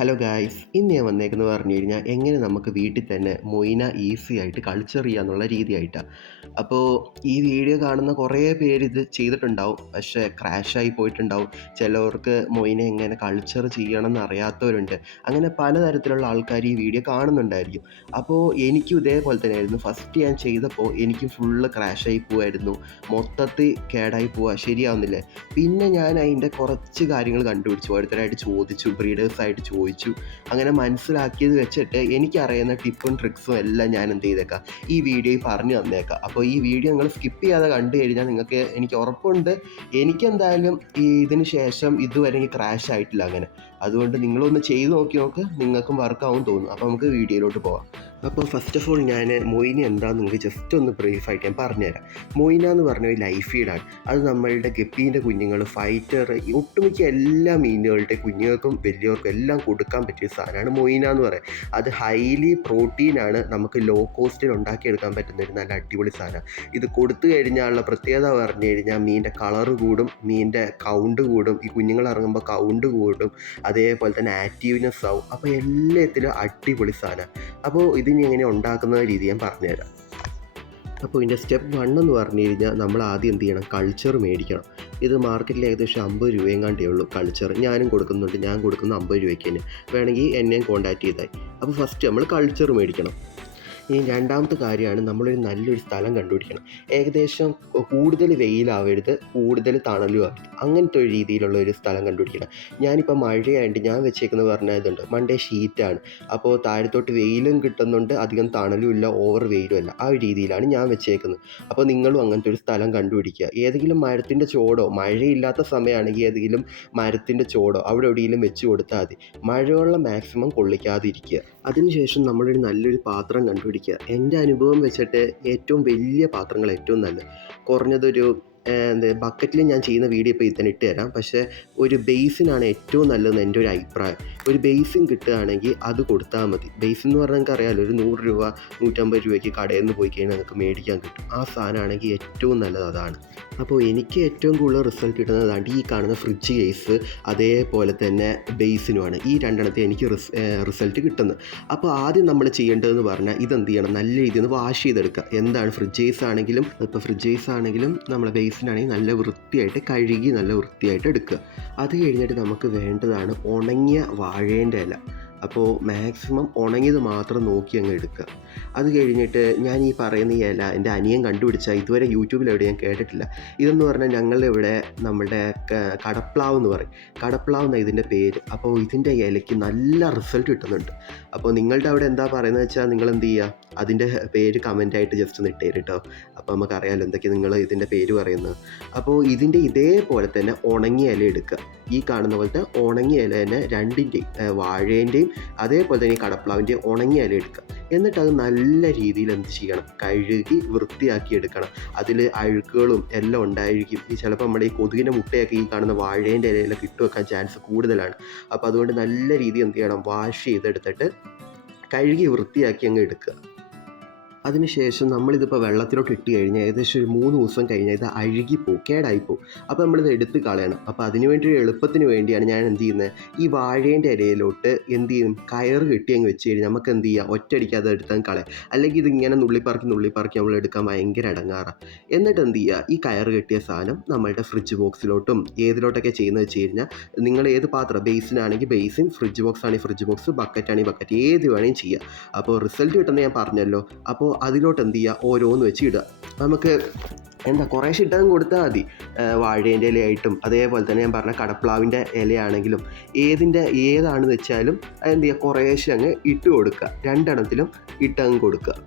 Hello guys, ഇന്ന് ഞാൻ വന്നേക്കുന്നത് പറഞ്ഞു കഴിഞ്ഞാൽ എങ്ങനെ നമുക്ക് വീട്ടിൽ തന്നെ മൊയ്ന ഈസി ആയിട്ട് കൾച്ചർ ചെയ്യാന്നുള്ള രീതിയായിട്ടാണ്. അപ്പോൾ ഈ വീഡിയോ കാണുന്ന കുറേ പേര് ഇത് ചെയ്തിട്ടുണ്ടാവും, പക്ഷേ ക്രാഷായി പോയിട്ടുണ്ടാവും. ചിലവർക്ക് മൊയ്ന എങ്ങനെ കൾച്ചർ ചെയ്യണം എന്ന് അറിയാത്തവരുണ്ട്. അങ്ങനെ പലതരത്തിലുള്ള ആൾക്കാർ ഈ വീഡിയോ കാണുന്നുണ്ടായിരിക്കും. അപ്പോൾ എനിക്കും ഇതേപോലെ തന്നെയായിരുന്നു. ഫസ്റ്റ് ഞാൻ ചെയ്തപ്പോൾ എനിക്ക് ഫുള്ള് ക്രാഷായി പോവായിരുന്നു, മൊത്തത്തിൽ കേടായി പോവുക, ശരിയാവുന്നില്ലേ. പിന്നെ ഞാൻ അതിൻ്റെ കുറച്ച് കാര്യങ്ങൾ കണ്ടുപിടിച്ചു, ഓരോരുത്തരായിട്ട് ചോദിച്ചു, ബ്രീഡേഴ്സായിട്ട് ചോദിച്ചു. അങ്ങനെ മനസ്സിലാക്കിയത് വെച്ചിട്ട് എനിക്കറിയുന്ന ടിപ്പും ട്രിക്സും എല്ലാം ഞാൻ എന്ത് ചെയ്തേക്കാം, ഈ വീഡിയോയിൽ പറഞ്ഞു തന്നേക്കാം. അപ്പോൾ ഈ വീഡിയോ നിങ്ങൾ സ്കിപ്പ് ചെയ്യാതെ കണ്ടു കഴിഞ്ഞാൽ എനിക്ക് ഉറപ്പുണ്ട്, എനിക്കെന്തായാലും ഇതിന് ശേഷം ഇതുവരെ എനിക്ക് ക്രാഷ് ആയിട്ടില്ല അങ്ങനെ. അതുകൊണ്ട് നിങ്ങളൊന്ന് ചെയ്ത് നോക്ക്, നിങ്ങൾക്കും വർക്കാവും തോന്നും. അപ്പോൾ നമുക്ക് വീഡിയോയിലോട്ട് പോകാം. അപ്പോൾ ഫസ്റ്റ് ഓഫ് ഓൾ ഞാൻ മൊയ്ന എന്താണെന്ന് നിങ്ങൾക്ക് ജസ്റ്റ് ഒന്ന് ബ്രീഫായിട്ട് ഞാൻ പറഞ്ഞുതരാം. മൊയ്ന എന്ന് പറഞ്ഞ ഒരു ലൈഫ് ഫീഡാണ്. അത് നമ്മളുടെ ഗപ്പീൻ്റെ കുഞ്ഞുങ്ങൾ, ഫൈറ്റർ, ഒട്ടുമിക്ക എല്ലാ മീനുകളുടെ കുഞ്ഞുങ്ങൾക്കും വലിയവർക്കും എല്ലാം കൊടുക്കാൻ പറ്റിയ സാധനമാണ് മൊയ്ന എന്ന് പറയുന്നത്. അത് ഹൈലി പ്രോട്ടീനാണ്, നമുക്ക് ലോ കോസ്റ്റിൽ ഉണ്ടാക്കിയെടുക്കാൻ പറ്റുന്ന ഒരു നല്ല അടിപൊളി സാധനമാണ്. ഇത് കൊടുത്തു കഴിഞ്ഞാലുള്ള പ്രത്യേകത പറഞ്ഞു കഴിഞ്ഞാൽ മീനിൻ്റെ കളറ് കൂടും, മീനിൻ്റെ കൗണ്ട് കൂടും, ഈ കുഞ്ഞുങ്ങൾ ഇറങ്ങുമ്പോൾ കൗണ്ട് കൂടും, അതേപോലെ തന്നെ ആക്റ്റീവ്നെസ് ആവും. അപ്പോൾ എല്ലാത്തിലും അടിപൊളി സാധനമാണ്. അപ്പോൾ ഇതിനി എങ്ങനെ ഉണ്ടാക്കുന്ന രീതി ഞാൻ പറഞ്ഞുതരാം. അപ്പോൾ ഇതിൻ്റെ സ്റ്റെപ്പ് 1 എന്ന് പറഞ്ഞു കഴിഞ്ഞാൽ നമ്മൾ ആദ്യം എന്ത് ചെയ്യണം, കൾച്ചർ മേടിക്കണം. ഇത് മാർക്കറ്റിൽ ഏകദേശം 50 രൂപയെങ്ങാണ്ടേ ഉള്ളൂ കൾച്ചർ. ഞാനും കൊടുക്കുന്നുണ്ട്, ഞാൻ കൊടുക്കുന്ന 50 രൂപയ്ക്ക് തന്നെ. വേണമെങ്കിൽ എന്നെയും കോൺടാക്റ്റ് ചെയ്താൽ. അപ്പോൾ ഫസ്റ്റ് നമ്മൾ കൾച്ചർ മേടിക്കണം. ഇനി രണ്ടാമത്തെ കാര്യമാണ്, നമ്മളൊരു നല്ലൊരു സ്ഥലം കണ്ടുപിടിക്കണം. ഏകദേശം കൂടുതൽ വെയിലാവരുത്, കൂടുതൽ തണലും ആവരുത്, അങ്ങനത്തെ ഒരു രീതിയിലുള്ള ഒരു സ്ഥലം കണ്ടുപിടിക്കണം. ഞാനിപ്പോൾ മഴയായിട്ട് ഞാൻ വെച്ചേക്കുന്നത് പറഞ്ഞാൽ ഇതുണ്ട്, മണ്ടേ ഷീറ്റാണ്. അപ്പോൾ താഴത്തോട്ട് വെയിലും കിട്ടുന്നുണ്ട്, അധികം തണലും ഇല്ല, ഓവർ വെയിലും അല്ല, ആ ഒരു രീതിയിലാണ് ഞാൻ വെച്ചേക്കുന്നത്. അപ്പോൾ നിങ്ങളും അങ്ങനത്തെ ഒരു സ്ഥലം കണ്ടുപിടിക്കുക. ഏതെങ്കിലും മരത്തിൻ്റെ ചോടോ, മഴയില്ലാത്ത സമയമാണെങ്കിൽ ഏതെങ്കിലും മരത്തിൻ്റെ ചോടോ അവിടെ എവിടെയെങ്കിലും വെച്ച് കൊടുത്താൽ മതി. മഴവെള്ളം മാക്സിമം കൊള്ളിക്കാതിരിക്കുക. അതിനുശേഷം നമ്മളൊരു നല്ലൊരു പാത്രം കണ്ടുപിടിക്കുക. എൻ്റെ അനുഭവം വെച്ചിട്ട് ഏറ്റവും വലിയ പാത്രങ്ങൾ ഏറ്റവും നല്ലത്. കുറഞ്ഞതൊരു ബക്കറ്റിൽ ഞാൻ ചെയ്യുന്ന വീഡിയോ ഇപ്പോൾ ഇതിന് ഇട്ട് തരാം. പക്ഷേ ഒരു ബേസിനാണ് ഏറ്റവും നല്ലതെന്ന് എൻ്റെ ഒരു അഭിപ്രായം. ഒരു ബേസിൻ കിട്ടുകയാണെങ്കിൽ അത് കൊടുത്താൽ മതി. ബേസിൻ എന്ന് പറഞ്ഞാൽ നിങ്ങൾക്ക് അറിയാമല്ലോ, ഒരു 100 രൂപ 150 രൂപയ്ക്ക് കടയിൽ നിന്ന് പോയി കഴിഞ്ഞാൽ നിങ്ങൾക്ക് മേടിക്കാൻ കിട്ടും. ആ സാധനമാണെങ്കിൽ ഏറ്റവും നല്ലത് അതാണ്. അപ്പോൾ എനിക്ക് ഏറ്റവും കൂടുതൽ റിസൾട്ട് കിട്ടുന്നതാണ് ഈ കാണുന്ന ഫ്രിഡ്ജ് കേസ്, അതേപോലെ തന്നെ ബേസിനുമാണ്. ഈ രണ്ടെണ്ണത്തിൽ എനിക്ക് റിസൾട്ട് കിട്ടുന്നത്. അപ്പോൾ ആദ്യം നമ്മൾ ചെയ്യേണ്ടതെന്ന് പറഞ്ഞാൽ ഇതെന്ത് ചെയ്യണം, നല്ല രീതിയിൽ ഒന്ന് വാഷ് ചെയ്തെടുക്കുക. എന്താണ് ഫ്രിഡ്ജ് കേസ് ആണെങ്കിലും, ഇപ്പോൾ ഫ്രിഡ്ജ് കേസ് ആണെങ്കിലും നമ്മളെ ബേസിനാണെങ്കിൽ നല്ല വൃത്തിയായിട്ട് കഴുകി നല്ല വൃത്തിയായിട്ട് എടുക്കുക. അത് കഴിഞ്ഞിട്ട് നമുക്ക് വേണ്ടതാണ് ഉണങ്ങിയ വാഴേൻ്റെ ഇല. അപ്പോൾ മാക്സിമം ഉണങ്ങിയത് മാത്രം നോക്കി അങ്ങ് എടുക്കുക. അത് കഴിഞ്ഞിട്ട് ഞാൻ ഈ പറയുന്ന ഈ ഇല എൻ്റെ അനിയൻ കണ്ടുപിടിച്ചാൽ ഇതുവരെ യൂട്യൂബിൽ എവിടെ ഞാൻ കേട്ടിട്ടില്ല. ഇതെന്ന് പറഞ്ഞാൽ ഞങ്ങളുടെ ഇവിടെ നമ്മുടെ കടപ്ലാവ് എന്ന് പറയും, കടപ്ലാവ് എന്നാണ് ഇതിൻ്റെ പേര്. അപ്പോൾ ഇതിൻ്റെ ഇലയ്ക്ക് നല്ല റിസൾട്ട് കിട്ടുന്നുണ്ട്. അപ്പോൾ നിങ്ങളുടെ അവിടെ എന്താ പറയുന്നത് വെച്ചാൽ നിങ്ങൾ എന്ത് ചെയ്യുക, അതിൻ്റെ പേര് കമൻറ്റായിട്ട് ജസ്റ്റ് ഒന്ന് ഇട്ടേര് കേട്ടോ. അപ്പോൾ നമുക്കറിയാമല്ലോ എന്തൊക്കെയാണ് നിങ്ങൾ ഇതിൻ്റെ പേര് പറയുന്നത്. അപ്പോൾ ഇതിൻ്റെ ഇതേപോലെ തന്നെ ഉണങ്ങിയ ഇല എടുക്കുക. ഈ കാണുന്ന പോലത്തെ ഉണങ്ങിയ ഇല തന്നെ രണ്ടിൻ്റെയും, വാഴേൻ്റെയും അതേപോലെ തന്നെ ഈ കടപ്ലാവിൻ്റെയും ഉണങ്ങിയ ഇല എടുക്കുക. എന്നിട്ട് അത് നല്ല രീതിയിൽ എന്ത് ചെയ്യണം, കഴുകി വൃത്തിയാക്കി എടുക്കണം. അതിൽ അഴുക്കുകളും എല്ലാം ഉണ്ടായിരിക്കും. ചിലപ്പോൾ നമ്മുടെ ഈ കൊതുകിൻ്റെ മുട്ടയൊക്കെ ഈ കാണുന്ന വാഴേൻ്റെ ഇലയിലൊക്കെ ഇട്ട് വെക്കാൻ ചാൻസ് കൂടുതലാണ്. അപ്പോൾ അതുകൊണ്ട് നല്ല രീതിയിൽ എന്ത് ചെയ്യണം, വാഷ് ചെയ്തെടുത്തിട്ട് കഴുകി വൃത്തിയാക്കി അങ്ങ് എടുക്കുക. അതിനുശേഷം നമ്മളിതിപ്പോൾ വെള്ളത്തിലോട്ട് ഇട്ട് കഴിഞ്ഞാൽ ഏകദേശം ഒരു 3 ദിവസം കഴിഞ്ഞാൽ ഇത് അഴുകിപ്പോവും, കേടായിപ്പോവും. അപ്പോൾ നമ്മളിത് എടുത്ത് കളയണം. അപ്പോൾ അതിനുവേണ്ടി ഒരു എളുപ്പത്തിന് വേണ്ടിയാണ് ഞാൻ എന്ത് ചെയ്യുന്നത്, ഈ വാഴേൻ്റെ ഇലയിലോട്ട് എന്ത് ചെയ്യും, കയറ് കെട്ടി അങ്ങ് വെച്ച് കഴിഞ്ഞാൽ നമുക്ക് എന്ത് ചെയ്യാം, ഒറ്റയടിക്കാതെ എടുത്താൽ കളയാം. അല്ലെങ്കിൽ ഇതിങ്ങനെ നുള്ളിപ്പറക്കി നമ്മൾ എടുക്കാൻ ഭയങ്കര ഇടങ്ങാറാണ്. എന്നിട്ട് എന്ത് ചെയ്യുക, ഈ കയറ് കെട്ടിയ സാധനം നമ്മളുടെ ഫ്രിഡ്ജ് ബോക്സിലോട്ടും ഏതിലോട്ടൊക്കെ ചെയ്യുന്നത് വെച്ച് കഴിഞ്ഞാൽ, നിങ്ങൾ ഏത് പാത്രം, ബേസിനാണെങ്കിൽ ബേസിൻ, ഫ്രിഡ്ജ് ബോക്സ് ആണെങ്കിൽ ഫ്രിഡ്ജ് ബോക്സ്, ബക്കറ്റാണെങ്കിൽ ബക്കറ്റ്, ഏത് വേണമെങ്കിലും ചെയ്യാം. അപ്പോൾ റിസൾട്ട് കിട്ടുന്നത് ഞാൻ പറഞ്ഞല്ലോ. അപ്പോൾ അതിലോട്ട് എന്ത് ചെയ്യുക, ഓരോന്ന് വെച്ച് ഇടുക. നമുക്ക് കുറേശ്ശെ ഇട്ടതും കൊടുത്താൽ മതി. വാഴേൻ്റെ ഇലയായിട്ടും അതേപോലെ തന്നെ ഞാൻ പറഞ്ഞ കടപ്ലാവിൻ്റെ ഇലയാണെങ്കിലും ഏതാണെന്ന് വെച്ചാലും അതെന്ത് ചെയ്യുക, കുറേശ്ശെ അങ്ങ് ഇട്ട് കൊടുക്കുക. രണ്ടെണ്ണത്തിലും ഇട്ടങ്ങ് കൊടുക്കുക.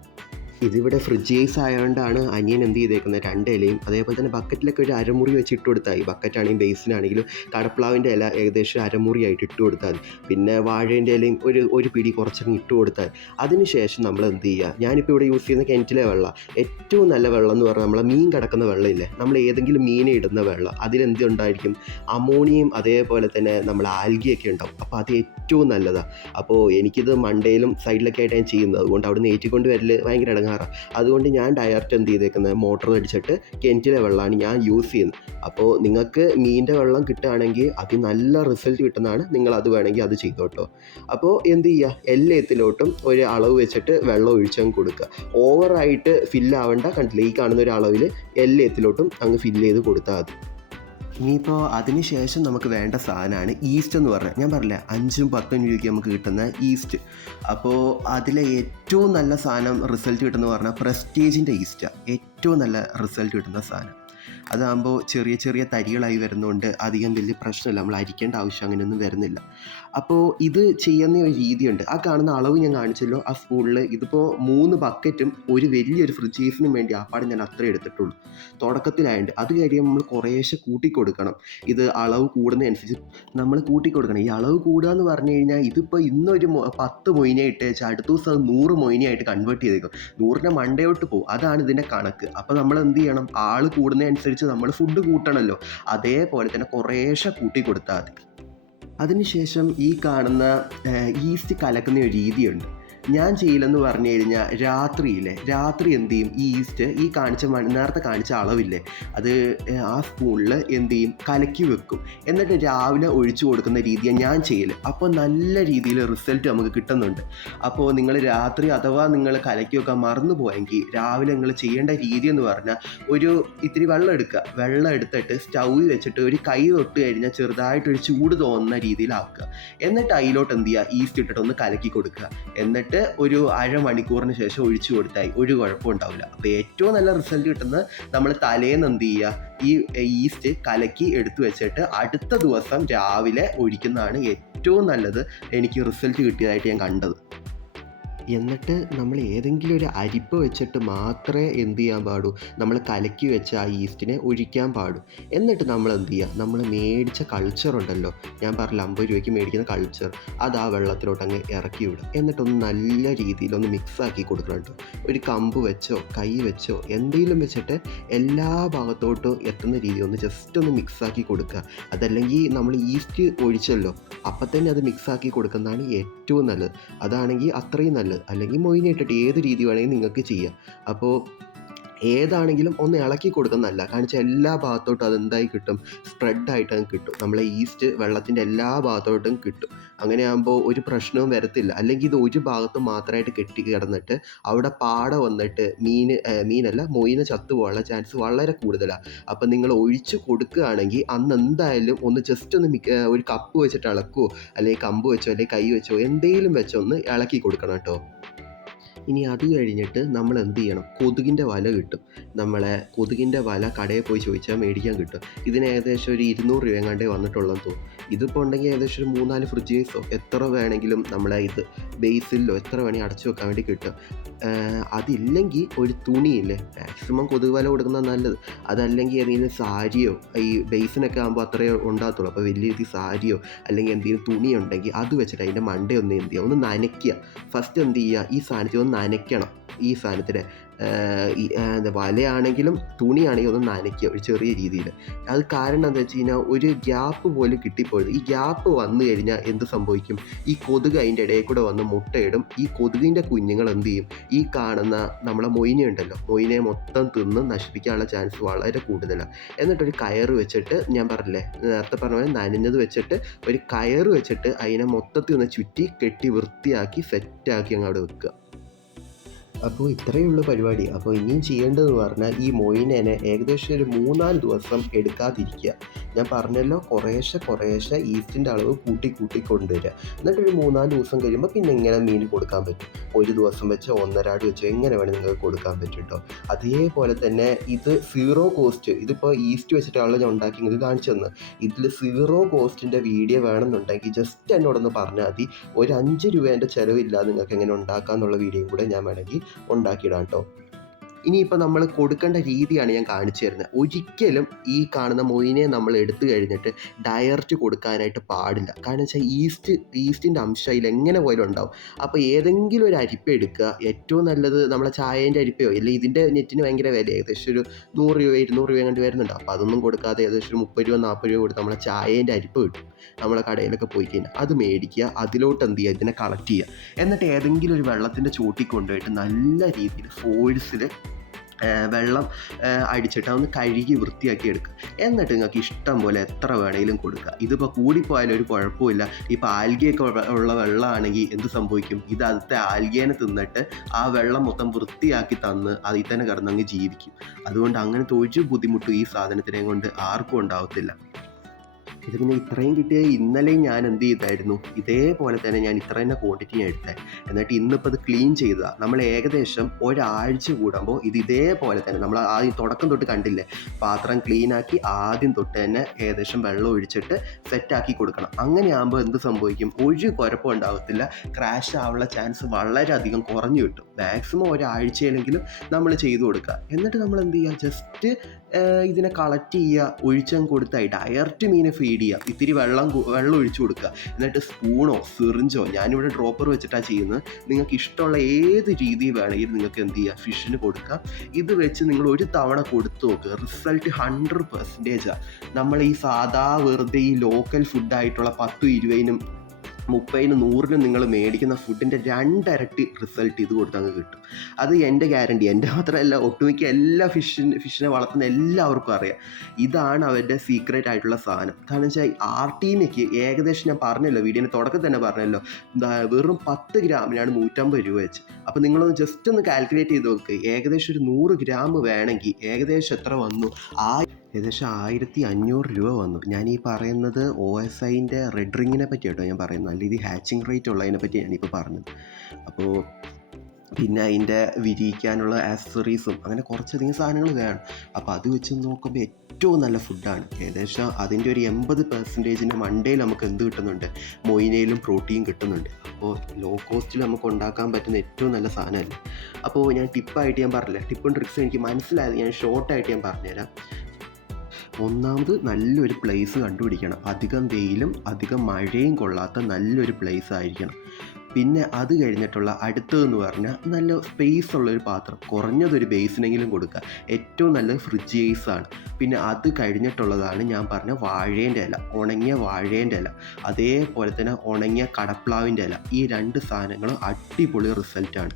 ഇതിവിടെ ഫ്രിഡ്ജ് കേസ് ആയതുകൊണ്ടാണ് അനിയൻ എന്ത് ചെയ്തേക്കുന്നത്, 2 ഇലയും അതേപോലെ തന്നെ ബക്കറ്റിലൊക്കെ ഒരു അരമുറി വെച്ച് ഇട്ട് കൊടുത്താൽ മതി. ബക്കറ്റാണെങ്കിലും ബേസിനാണെങ്കിലും കടപ്ലാവിൻ്റെ ഇല ഏകദേശം അരമുറിയായിട്ട് ഇട്ട് കൊടുത്താൽ മതി. പിന്നെ വാഴേൻ്റെ ഇലയും ഒരു പിടി കുറച്ചങ്ങ് ഇട്ട് കൊടുത്താൽ. അതിനുശേഷം നമ്മൾ എന്ത് ചെയ്യുക, ഞാനിപ്പോൾ ഇവിടെ യൂസ് ചെയ്യുന്ന കിണറ്റിലെ വെള്ളം, ഏറ്റവും നല്ല വെള്ളം എന്ന് പറഞ്ഞാൽ നമ്മളെ മീൻ കിടക്കുന്ന വെള്ളമില്ലേ, നമ്മൾ ഏതെങ്കിലും മീനെ ഇടുന്ന വെള്ളം, അതിലെന്ത് ഉണ്ടായിരിക്കും, അമോണിയയും അതേപോലെ തന്നെ നമ്മൾ ആൽഗയൊക്കെ ഉണ്ടാവും. അപ്പോൾ അത് ഏറ്റവും നല്ലതാണ്. അപ്പോൾ എനിക്കിത് മണ്ടയിലും സൈഡിലൊക്കെ ആയിട്ട് ഞാൻ ചെയ്യുന്നത്, അതുകൊണ്ട് അവിടെ നിന്ന് ഏറ്റിക്കൊണ്ട് വരൽ ഭയങ്കര ഇടങ്ങാറാണ്. ഇടങ്ങാറാണ്. അതുകൊണ്ട് ഞാൻ ഡയറക്റ്റ് എന്ത് ചെയ്തേക്കുന്നത്, മോട്ടർ അടിച്ചിട്ട് കിണറ്റിലെ വെള്ളമാണ് ഞാൻ യൂസ് ചെയ്യുന്നത്. അപ്പോൾ നിങ്ങൾക്ക് മീനിൻ്റെ വെള്ളം കിട്ടുകയാണെങ്കിൽ അത് നല്ല റിസൾട്ട് കിട്ടുന്നതാണ്. നിങ്ങൾ അത് വേണമെങ്കിൽ അത് ചെയ്തോട്ടോ. അപ്പോൾ എന്ത് ചെയ്യുക, എല്ലാത്തിലോട്ടും ഒരു അളവ് വെച്ചിട്ട് വെള്ളം ഒഴിച്ചങ്ങ് കൊടുക്കുക. ഓവറായിട്ട് ഫില്ലാവേണ്ട, കണ്ടില്ല ഈ കാണുന്ന ഒരു അളവിൽ എല്ലാത്തിലോട്ടും അങ്ങ് ഫില്ല് ചെയ്ത് കൊടുത്താൽ മതി. ഇനിയിപ്പോൾ അതിന് ശേഷം നമുക്ക് വേണ്ട സാധനമാണ് ഈസ്റ്റ് എന്ന് പറഞ്ഞാൽ, ഞാൻ പറഞ്ഞില്ലേ 5-10 രൂപയ്ക്ക് നമുക്ക് കിട്ടുന്ന ഈസ്റ്റ്. അപ്പോൾ അതിലെ ഏറ്റവും നല്ല സാധനം റിസൾട്ട് കിട്ടുന്നത് പറഞ്ഞാൽ പ്രസ്റ്റീജിൻ്റെ ഈസ്റ്റാണ് ഏറ്റവും നല്ല റിസൾട്ട് കിട്ടുന്ന സാധനം. അതാകുമ്പോൾ ചെറിയ ചെറിയ തരികളായി വരുന്നതുകൊണ്ട് അധികം വലിയ പ്രശ്നമില്ല, നമ്മൾ അരിക്കേണ്ട ആവശ്യം അങ്ങനെയൊന്നും വരുന്നില്ല. അപ്പോൾ ഇത് ചെയ്യുന്ന ഒരു രീതിയുണ്ട്. ആ കാണുന്ന അളവ് ഞാൻ കാണിച്ചല്ലോ ആ സ്പൂണിൽ, ഇതിപ്പോൾ 3 ബക്കറ്റും ഒരു വലിയൊരു ഫ്രിഡ്ജ് കേസിനും വേണ്ടി ആപ്പാട് ഞാൻ അത്രേ എടുത്തിട്ടുള്ളൂ തുടക്കത്തിലായതുകൊണ്ട്. അത് കഴിയുമ്പോൾ നമ്മൾ കുറേശ്ശെ കൂട്ടിക്കൊടുക്കണം. ഇത് അളവ് കൂടുന്നതനുസരിച്ച് നമ്മൾ കൂട്ടിക്കൊടുക്കണം. ഈ അളവ് കൂടുക എന്ന് പറഞ്ഞു കഴിഞ്ഞാൽ ഇതിപ്പോൾ ഇന്നൊരു 10 മൊയിനെ ഇട്ട് വെച്ചാൽ അടുത്ത ദിവസം അത് 100 മൊയിനായിട്ട് കൺവേർട്ട് ചെയ്തേക്കും. 100ൻ്റെ മണ്ടയോട്ട് പോകും. അതാണ് ഇതിൻ്റെ കണക്ക്. അപ്പോൾ നമ്മൾ എന്ത് ചെയ്യണം, ആൾ കൂടുന്നതനുസരിച്ച് നമ്മൾ ഫുഡ് കൂട്ടണമല്ലോ, അതേപോലെ തന്നെ കുറേശ്ശെ കൂട്ടി കൊടുത്താൽ മതി. അതിനുശേഷം ഈ കാണുന്ന ഈസ്റ്റ് കലക്കുന്ന ഒരു രീതിയുണ്ട്. ഞാൻ ചെയ്യില്ലെന്ന് പറഞ്ഞു കഴിഞ്ഞാൽ രാത്രി എന്ത് ചെയ്യും, ഈ ഈസ്റ്റ് ഈ നേരത്തെ കാണിച്ച അളവില്ലേ അത് ആ സ്പൂണിൽ എന്ത് ചെയ്യും, കലക്കി വെക്കും. എന്നിട്ട് രാവിലെ ഒഴിച്ചു കൊടുക്കുന്ന രീതിയാണ് ഞാൻ ചെയ്യൽ. അപ്പോൾ നല്ല രീതിയിൽ റിസൾട്ട് നമുക്ക് കിട്ടുന്നുണ്ട്. അപ്പോൾ നിങ്ങൾ രാത്രി അഥവാ നിങ്ങൾ കലക്കി വെക്കാൻ മറന്നു പോയെങ്കിൽ രാവിലെ നിങ്ങൾ ചെയ്യേണ്ട രീതി എന്ന് പറഞ്ഞാൽ, ഒരു ഇത്തിരി വെള്ളം എടുക്കുക. വെള്ളം എടുത്തിട്ട് സ്റ്റൗവിൽ വെച്ചിട്ട് ഒരു കൈ തൊട്ട് കഴിഞ്ഞാൽ ചെറുതായിട്ടൊരു ചൂട് തോന്നുന്ന രീതിയിലാക്കുക. എന്നിട്ട് അതിലോട്ട് എന്ത് ചെയ്യുക, ഈസ്റ്റ് ഇട്ടിട്ട് ഒന്ന് കലക്കി കൊടുക്കുക. എന്നിട്ട് ഒരു അരമണിക്കൂറിന് ശേഷം ഒഴിച്ചു കൊടുത്താൽ ഒരു കുഴപ്പം ഉണ്ടാവില്ല. അപ്പോൾ ഏറ്റവും നല്ല റിസൾട്ട് കിട്ടുന്നത് നമ്മൾ തലേന്ന് എന്ത് ചെയ്യുക, ഈ ഈസ്റ്റ് കലക്കി എടുത്തു വെച്ചിട്ട് അടുത്ത ദിവസം രാവിലെ ഒഴിക്കുന്നതാണ് ഏറ്റവും നല്ലത്. എനിക്ക് റിസൾട്ട് കിട്ടിയതായിട്ട് ഞാൻ കണ്ടത്. എന്നിട്ട് നമ്മൾ ഏതെങ്കിലും ഒരു അരിപ്പ വെച്ചിട്ട് മാത്രമേ എന്ത് ചെയ്യാൻ പാടൂ, നമ്മൾ കലക്കി വെച്ച ആ ഈസ്റ്റിനെ ഒഴിക്കാൻ പാടൂ. എന്നിട്ട് നമ്മൾ എന്ത് ചെയ്യുക, നമ്മൾ മേടിച്ച കൾച്ചറുണ്ടല്ലോ, ഞാൻ പറഞ്ഞില്ല 50 രൂപയ്ക്ക് മേടിക്കുന്ന കൾച്ചർ, അത് ആ വെള്ളത്തിലോട്ട് അങ്ങ് ഇറക്കി വിടും. എന്നിട്ടൊന്ന് നല്ല രീതിയിലൊന്ന് മിക്സാക്കി കൊടുക്കണം കേട്ടോ. ഒരു കമ്പ് വെച്ചോ കൈ വെച്ചോ എന്തെങ്കിലും വെച്ചിട്ട് എല്ലാ ഭാഗത്തോട്ടും എത്തുന്ന രീതി ഒന്ന് ജസ്റ്റ് ഒന്ന് മിക്സാക്കി കൊടുക്കുക. അതല്ലെങ്കിൽ നമ്മൾ ഈസ്റ്റ് ഒഴിച്ചല്ലോ അപ്പം തന്നെ അത് മിക്സാക്കി കൊടുക്കുന്നതാണ് ഏറ്റവും നല്ലത്. അതാണെങ്കിൽ അത്രയും നല്ലത്. അല്ലെങ്കിൽ മൊയിനിട്ടിട്ട് ഏത് രീതി വേണമെങ്കിൽ നിങ്ങൾക്ക് ചെയ്യാം. അപ്പോൾ ഏതാണെങ്കിലും ഒന്ന് ഇളക്കി കൊടുക്കുന്നതല്ല, കാണിച്ചാൽ എല്ലാ ഭാഗത്തോട്ടും അതെന്തായി കിട്ടും, സ്പ്രെഡായിട്ട് അത് കിട്ടും. നമ്മളെ ഈസ്റ്റ് വെള്ളത്തിൻ്റെ എല്ലാ ഭാഗത്തോട്ടും കിട്ടും. അങ്ങനെ ആകുമ്പോൾ ഒരു പ്രശ്നവും വരത്തില്ല. അല്ലെങ്കിൽ ഇത് ഒരു ഭാഗത്ത് മാത്രമായിട്ട് കെട്ടി കിടന്നിട്ട് അവിടെ പാട വന്നിട്ട് മൊയിന് ചത്തുപോകാനുള്ള ചാൻസ് വളരെ കൂടുതലാണ്. അപ്പം നിങ്ങൾ ഒഴിച്ച് കൊടുക്കുകയാണെങ്കിൽ അന്ന് എന്തായാലും ഒന്ന് ജസ്റ്റ് ഒന്ന് ഒരു കപ്പ് വെച്ചിട്ട് ഇളക്കുവോ, അല്ലെങ്കിൽ കമ്പ് വെച്ചോ അല്ലെങ്കിൽ കൈ വെച്ചോ എന്തെങ്കിലും വെച്ചോ ഒന്ന് ഇളക്കി കൊടുക്കണം കേട്ടോ. ഇനി അത് കഴിഞ്ഞിട്ട് നമ്മൾ എന്ത് ചെയ്യണം, കൊതുകിൻ്റെ വല കിട്ടും. നമ്മളെ കൊതുകിൻ്റെ വല കടയിൽ പോയി ചോദിച്ചാൽ മേടിക്കാൻ കിട്ടും. ഇതിന് ഏകദേശം ഒരു 200 രൂപ എങ്ങാണ്ടേ വന്നിട്ടുള്ളതെന്ന് തോന്നും. ഇതിപ്പോൾ ഉണ്ടെങ്കിൽ ഏകദേശം ഒരു 3-4 ഫ്രിഡ്ജ് കേസോ എത്ര വേണമെങ്കിലും നമ്മളെ ഇത് ബേസിലോ എത്ര വേണമെങ്കിൽ അടച്ചു വെക്കാൻ വേണ്ടി കിട്ടും. അതില്ലെങ്കിൽ ഒരു തുണിയില്ലേ, മാക്സിമം കൊതുക് വല കൊടുക്കുന്നത് നല്ലത്. അതല്ലെങ്കിൽ ഏതെങ്കിലും സാരിയോ, ഈ ബേസിനൊക്കെ ആകുമ്പോൾ അത്രയേ ഉണ്ടാകത്തുള്ളൂ. അപ്പോൾ വലിയ രീതിയിൽ സാരിയോ അല്ലെങ്കിൽ എന്തെങ്കിലും തുണി ഉണ്ടെങ്കിൽ അത് വെച്ചിട്ട് അതിൻ്റെ മണ്ടയൊന്ന് എന്ത് ചെയ്യുക, ഒന്ന് നനയ്ക്കുക. ഫസ്റ്റ് എന്ത് ചെയ്യുക, ഈ സാധനത്തിൽ ഒന്ന് നനയ്ക്കണം. ഈ സാധനത്തിന് വലയാണെങ്കിലും തുണിയാണെങ്കിലും ഒന്ന് നനയ്ക്കുക ഒരു ചെറിയ രീതിയിൽ. അത് കാരണം എന്താ വെച്ച് കഴിഞ്ഞാൽ ഒരു ഗ്യാപ്പ് പോലെ കിട്ടിപ്പോയത്. ഈ ഗ്യാപ്പ് വന്നു കഴിഞ്ഞാൽ എന്ത് സംഭവിക്കും, ഈ കൊതുക് അതിൻ്റെ ഇടയിൽ കൂടെ വന്ന് മുട്ടയിടും. ഈ കൊതുകിൻ്റെ കുഞ്ഞുങ്ങൾ എന്ത് ചെയ്യും, ഈ കാണുന്ന നമ്മളെ മൊയിനെ ഉണ്ടല്ലോ, മൊയിനെ മൊത്തം തിന്ന് നശിപ്പിക്കാനുള്ള ചാൻസ് വളരെ കൂടുതലാണ്. എന്നിട്ടൊരു കയറ് വെച്ചിട്ട്, ഞാൻ പറഞ്ഞില്ലേ നേരത്തെ പറഞ്ഞ പോലെ നനഞ്ഞത് വെച്ചിട്ട് ഒരു കയറ് വെച്ചിട്ട് അതിനെ മൊത്തത്തിൽ ഒന്ന് ചുറ്റി കെട്ടി വൃത്തിയാക്കി സെറ്റാക്കി അങ്ങ് അവിടെ വെക്കുക. അപ്പോൾ ഇത്രയേ ഉള്ളൂ പരിപാടി. അപ്പോൾ ഇനിയും ചെയ്യേണ്ടതെന്ന് പറഞ്ഞാൽ ഈ മൊയിനേനെ ഏകദേശം ഒരു 3-4 ദിവസം എടുക്കാതിരിക്കുക. ഞാൻ പറഞ്ഞല്ലോ കുറേശ്ശെ ഈസ്റ്റിൻ്റെ അളവ് കൂട്ടി കൊണ്ടുവരിക. എന്നിട്ടൊരു 3-4 ദിവസം കഴിയുമ്പോൾ പിന്നെ ഇങ്ങനെ മീൻ കൊടുക്കാൻ പറ്റും. ഒരു ദിവസം വെച്ചോ 1.5 വെച്ചോ എങ്ങനെ വേണമെങ്കിൽ നിങ്ങൾക്ക് കൊടുക്കാൻ പറ്റും കേട്ടോ. അതേപോലെ തന്നെ ഇത് 0 കോസ്റ്റ്, ഇതിപ്പോൾ ഈസ്റ്റ് വെച്ചിട്ടാണല്ലോ ഞാൻ ഉണ്ടാക്കി നിങ്ങൾക്ക് കാണിച്ചു തന്നത്. ഇതിൽ 0 കോസ്റ്റിൻ്റെ വീഡിയോ വേണമെന്നുണ്ടെങ്കിൽ ജസ്റ്റ് എന്നോടൊന്ന് പറഞ്ഞാൽ മതി. ഒരു 5 രൂപേൻ്റെ ചിലവില്ലാതെ നിങ്ങൾക്ക് എങ്ങനെ ഉണ്ടാക്കാമെന്നുള്ള വീഡിയോയും കൂടെ ഞാൻ വേണമെങ്കിൽ ഉണ്ടാക്കിയിടാം കേട്ടോ. ഇനിയിപ്പോൾ നമ്മൾ കൊടുക്കേണ്ട രീതിയാണ് ഞാൻ കാണിച്ചു തരുന്നത്. ഒരിക്കലും ഈ കാണുന്ന മൊയിനെ നമ്മൾ എടുത്തു കഴിഞ്ഞിട്ട് ഡയറക്റ്റ് കൊടുക്കാനായിട്ട് പാടില്ല. കാരണം വെച്ചാൽ ഈസ്റ്റിൻ്റെ അംശം അതിൽ എങ്ങനെ പോലും ഉണ്ടാവും. അപ്പോൾ ഏതെങ്കിലും ഒരു അരിപ്പ എടുക്കുക. ഏറ്റവും നല്ലത് നമ്മളെ ചായേൻ്റെ അരിപ്പയോ അല്ലെങ്കിൽ ഇതിൻ്റെ നെറ്റിന് ഭയങ്കര വില, ഏകദേശം ഒരു 100 രൂപ 200 രൂപ കണ്ട് വരുന്നുണ്ട്. അപ്പോൾ അതൊന്നും കൊടുക്കാതെ ഏകദേശം ഒരു 30 രൂപ 40 രൂപ കൊടുത്ത് നമ്മളെ ചായേൻ്റെ അരിപ്പ കിട്ടും നമ്മളെ കടയിലൊക്കെ പോയി കഴിഞ്ഞാൽ. അത് മേടിക്കുക, അതിലോട്ട് എന്ത് ചെയ്യുക, ഇതിനെ കളക്ട് ചെയ്യുക. എന്നിട്ട് ഏതെങ്കിലും ഒരു വെള്ളത്തിൻ്റെ ചോട്ടിൽ കൊണ്ടുപോയിട്ട് നല്ല രീതിയിൽ ഫോഴ്സിൽ വെള്ളം അടിച്ചിട്ട് അതൊന്ന് കഴുകി വൃത്തിയാക്കി എടുക്കുക. എന്നിട്ട് നിങ്ങൾക്ക് ഇഷ്ടം പോലെ എത്ര വേണമെങ്കിലും കൊടുക്കുക. ഇതിപ്പോൾ കൂടിപ്പോയാലും ഒരു കുഴപ്പമില്ല. ഇപ്പോൾ ആൽഗയൊക്കെ ഉള്ള വെള്ളമാണെങ്കിൽ എന്ത് സംഭവിക്കും, ഇത് അതിലത്തെ ആൽഗേനെ തിന്നിട്ട് ആ വെള്ളം മൊത്തം വൃത്തിയാക്കി തന്ന് അതിൽ തന്നെ കിടന്നങ്ങ് ജീവിക്കും. അതുകൊണ്ട് അങ്ങനത്തെ ഒരു ബുദ്ധിമുട്ടും ഈ സാധനത്തിനെ കൊണ്ട് ആർക്കും ഉണ്ടാവത്തില്ല. ഇത് പിന്നെ ഇത്രയും കിട്ടിയ ഇന്നലെയും ഞാൻ എന്ത് ചെയ്തായിരുന്നു, ഇതേപോലെ തന്നെ ഞാൻ ഇത്ര തന്നെ ക്വാണ്ടിറ്റി ഞാൻ എടുത്തത്. എന്നിട്ട് ഇന്നിപ്പോൾ അത് ക്ലീൻ ചെയ്തതാണ്. നമ്മൾ ഏകദേശം ഒരാഴ്ച കൂടുമ്പോൾ ഇത് ഇതേപോലെ തന്നെ നമ്മൾ ആദ്യം തുടക്കം തൊട്ട് കണ്ടില്ലേ, പാത്രം ക്ലീനാക്കി ആദ്യം തൊട്ട് തന്നെ ഏകദേശം വെള്ളം ഒഴിച്ചിട്ട് സെറ്റാക്കി കൊടുക്കണം. അങ്ങനെയാകുമ്പോൾ എന്ത് സംഭവിക്കും, ഒരു കുഴപ്പം ഉണ്ടാകത്തില്ല. ക്രാഷ് ആവാനുള്ള ചാൻസ് വളരെയധികം കുറഞ്ഞു കിട്ടും. മാക്സിമം ഒരാഴ്ചയിലെങ്കിലും നമ്മൾ ചെയ്തു കൊടുക്കുക. എന്നിട്ട് നമ്മൾ എന്ത് ചെയ്യുക, ജസ്റ്റ് ഇതിനെ കളക്ട് ചെയ്യുക, ഒഴിച്ചങ്ങ് കൊടുത്തായി ഡയറക്റ്റ് മീനെ ഫീഡ് ചെയ്യുക. ഇത്തിരി വെള്ളം ഒഴിച്ചു കൊടുക്കുക. എന്നിട്ട് സ്പൂണോ സിറിഞ്ചോ, ഞാനിവിടെ ഡ്രോപ്പർ വെച്ചിട്ടാണ് ചെയ്യുന്നത്, നിങ്ങൾക്ക് ഇഷ്ടമുള്ള ഏത് രീതി വേണമെങ്കിൽ നിങ്ങൾക്ക് എന്ത് ചെയ്യുക, ഫിഷിന് കൊടുക്കുക. ഇത് വെച്ച് നിങ്ങൾ ഒരു തവണ കൊടുത്തു നോക്കുക, റിസൾട്ട് 100%. നമ്മൾ ഈ സാധാ വെറുതെ ഈ ലോക്കൽ ഫുഡായിട്ടുള്ള 10, 20, 30, 100 നിങ്ങൾ മേടിക്കുന്ന ഫുഡിൻ്റെ 2 ഇരട്ടി റിസൾട്ട് ഇത് കൊടുത്തങ്ങ് കിട്ടും. അത് എൻ്റെ ഗ്യാരണ്ടി. എൻ്റെ മാത്രമല്ല, ഒട്ടുമിക്ക എല്ലാ ഫിഷിനെ വളർത്തുന്ന എല്ലാവർക്കും അറിയാം. ഇതാണ് അവരുടെ സീക്രട്ട് ആയിട്ടുള്ള സാധനം. കാരണം വെച്ചാൽ ആർട്ടീനയ്ക്ക് ഏകദേശം ഞാൻ പറഞ്ഞല്ലോ, വീഡിയോന് തുടക്കത്തിൽ തന്നെ പറഞ്ഞല്ലോ, വെറും 10 ഗ്രാമിനാണ് 150 രൂപ വെച്ച്. അപ്പോൾ നിങ്ങളൊന്ന് ജസ്റ്റ് ഒന്ന് കാൽക്കുലേറ്റ് ചെയ്ത് നോക്ക്. ഏകദേശം ഒരു 100 ഗ്രാം വേണമെങ്കിൽ ഏകദേശം എത്ര വന്നു, ഏകദേശം 1500 രൂപ വന്നു. ഞാൻ ഈ പറയുന്നത് OSIൻ്റെ റെഡ് റിങ്ങിനെ പറ്റി കേട്ടോ ഞാൻ പറയുന്നത്, നല്ല രീതി ഹാച്ചിങ് റേറ്റ് ഉള്ളതിനെ പറ്റി ഞാനിപ്പോൾ പറഞ്ഞത്. അപ്പോൾ പിന്നെ അതിൻ്റെ വിരിയിക്കാനുള്ള ആക്സസറീസും അങ്ങനെ കുറച്ചധികം സാധനങ്ങൾ വേണം. അപ്പോൾ അത് വെച്ച് നോക്കുമ്പോൾ ഏറ്റവും നല്ല ഫുഡാണ്. ഏകദേശം അതിൻ്റെ ഒരു 80% മണ്ടയിൽ നമുക്ക് എന്ത് കിട്ടുന്നുണ്ട്, മൊയിനയിലും പ്രോട്ടീൻ കിട്ടുന്നുണ്ട്. അപ്പോൾ ലോ കോസ്റ്റിൽ നമുക്ക് ഉണ്ടാക്കാൻ പറ്റുന്ന ഏറ്റവും നല്ല സാധനമല്ലേ. അപ്പോൾ ഞാൻ ടിപ്പായിട്ട് ഞാൻ പറഞ്ഞില്ല, ടിപ്പും ട്രിക്സും എനിക്ക് മനസ്സിലായത് ഞാൻ ഷോർട്ടായിട്ട് ഞാൻ പറഞ്ഞുതരാം. ഒന്നാമത് നല്ലൊരു പ്ലേസ് കണ്ടുപിടിക്കണം. അധികം വെയിലും അധികം മഴയും കൊള്ളാത്ത നല്ലൊരു പ്ലേസ് ആയിരിക്കണം. പിന്നെ അത് കഴിഞ്ഞിട്ടുള്ള അടുത്തതെന്ന് പറഞ്ഞാൽ നല്ല സ്പേസ് ഉള്ളൊരു പാത്രം, കുറഞ്ഞതൊരു ബേസിനെങ്കിലും കൊടുക്കുക. ഏറ്റവും നല്ലത് ഫ്രിഡ്ജ് ഐസാണ്. പിന്നെ അത് കഴിഞ്ഞിട്ടുള്ളതാണ് ഞാൻ പറഞ്ഞ വാഴേൻ്റെ ഇല, ഉണങ്ങിയ വാഴേൻ്റെ ഇല, അതേപോലെ തന്നെ ഉണങ്ങിയ കടപ്ലാവിൻ്റെ ഇല. ഈ 2 സാധനങ്ങളും അടിപൊളി റിസൾട്ടാണ്.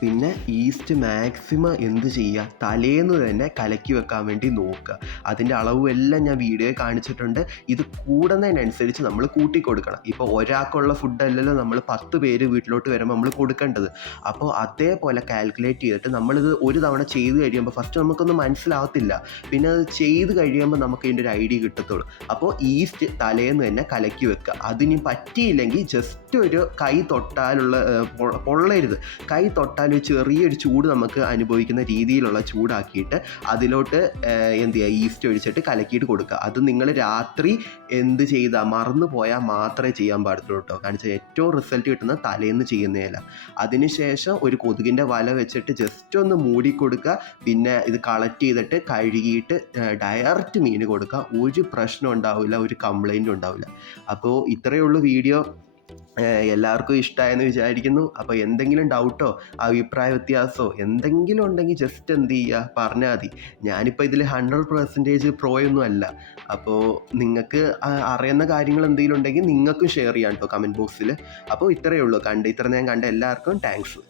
പിന്നെ ഈസ്റ്റ് മാക്സിമം എന്ത് ചെയ്യുക, തലേന്ന് തന്നെ കലക്കി വെക്കാൻ വേണ്ടി നോക്കുക. അതിൻ്റെ അളവുമെല്ലാം ഞാൻ വീഡിയോയിൽ കാണിച്ചിട്ടുണ്ട്. ഇത് കൂടുന്നതിനനുസരിച്ച് നമ്മൾ കൂട്ടി കൊടുക്കണം. ഇപ്പോൾ ഒരാൾക്കുള്ള ഫുഡല്ലല്ലോ നമ്മൾ 10 പേര് വീട്ടിലോട്ട് വരുമ്പോൾ നമ്മൾ കൊടുക്കേണ്ടത്. അപ്പോൾ അതേപോലെ കാൽക്കുലേറ്റ് ചെയ്തിട്ട് നമ്മളിത് ഒരു തവണ ചെയ്ത് കഴിയുമ്പോൾ ഫസ്റ്റ് നമുക്കൊന്നും മനസ്സിലാവത്തില്ല. പിന്നെ അത് ചെയ്ത് കഴിയുമ്പോൾ നമുക്ക് ഇതിൻ്റെ ഒരു ഐഡിയ കിട്ടത്തുള്ളൂ. അപ്പോൾ ഈസ്റ്റ് തലേന്ന് തന്നെ കലക്കി വെക്കുക. അതിന് പറ്റിയില്ലെങ്കിൽ ജസ്റ്റ് ഒരു കൈ തൊട്ടാലുള്ള പൊള്ളരുത്, കൈ തൊട്ടാൽ ചെറിയൊരു ചൂട് നമുക്ക് അനുഭവിക്കുന്ന രീതിയിലുള്ള ചൂടാക്കിയിട്ട് അതിലോട്ട് എന്ത് ചെയ്യുക, ഈസ്റ്റ് ഒഴിച്ചിട്ട് കലക്കിയിട്ട് കൊടുക്കുക. അത് നിങ്ങൾ രാത്രി എന്ത് ചെയ്താൽ മറന്നു പോയാൽ മാത്രമേ ചെയ്യാൻ പാടുള്ളൂ കേട്ടോ. കാരണം വെച്ചാൽ ഏറ്റവും റിസൾട്ട് കിട്ടുന്നത് തലേന്ന് ചെയ്യുന്നതല്ല. അതിനുശേഷം ഒരു കൊതുകിൻ്റെ വല വെച്ചിട്ട് ജസ്റ്റ് ഒന്ന് മൂടി കൊടുക്കുക. പിന്നെ ഇത് കളക്ട് ചെയ്തിട്ട് കഴുകിയിട്ട് ഡയറക്റ്റ് മീൻ കൊടുക്കുക. ഒരു പ്രശ്നം ഉണ്ടാവില്ല, ഒരു കംപ്ലൈൻറ്റും ഉണ്ടാവില്ല. അപ്പോൾ ഇത്രയേ ഉള്ളൂ വീഡിയോ. എല്ലാവർക്കും ഇഷ്ടമായെന്ന് വിചാരിക്കുന്നു. അപ്പോൾ എന്തെങ്കിലും ഡൗട്ടോ അഭിപ്രായ വ്യത്യാസമോ എന്തെങ്കിലും ഉണ്ടെങ്കിൽ ജസ്റ്റ് എന്ത് ചെയ്യുക, പറഞ്ഞാൽ മതി. ഞാനിപ്പോൾ ഇതിൽ 100% പ്രോയൊന്നും അല്ല. അപ്പോൾ നിങ്ങൾക്ക് അറിയുന്ന കാര്യങ്ങൾ എന്തെങ്കിലും ഉണ്ടെങ്കിൽ നിങ്ങൾക്കും ഷെയർ ചെയ്യാം കേട്ടോ കമൻറ്റ് ബോക്സിൽ. അപ്പോൾ ഇത്രയേ ഉള്ളൂ. ഇത്ര ഞാൻ കണ്ട എല്ലാവർക്കും താങ്ക്സ്.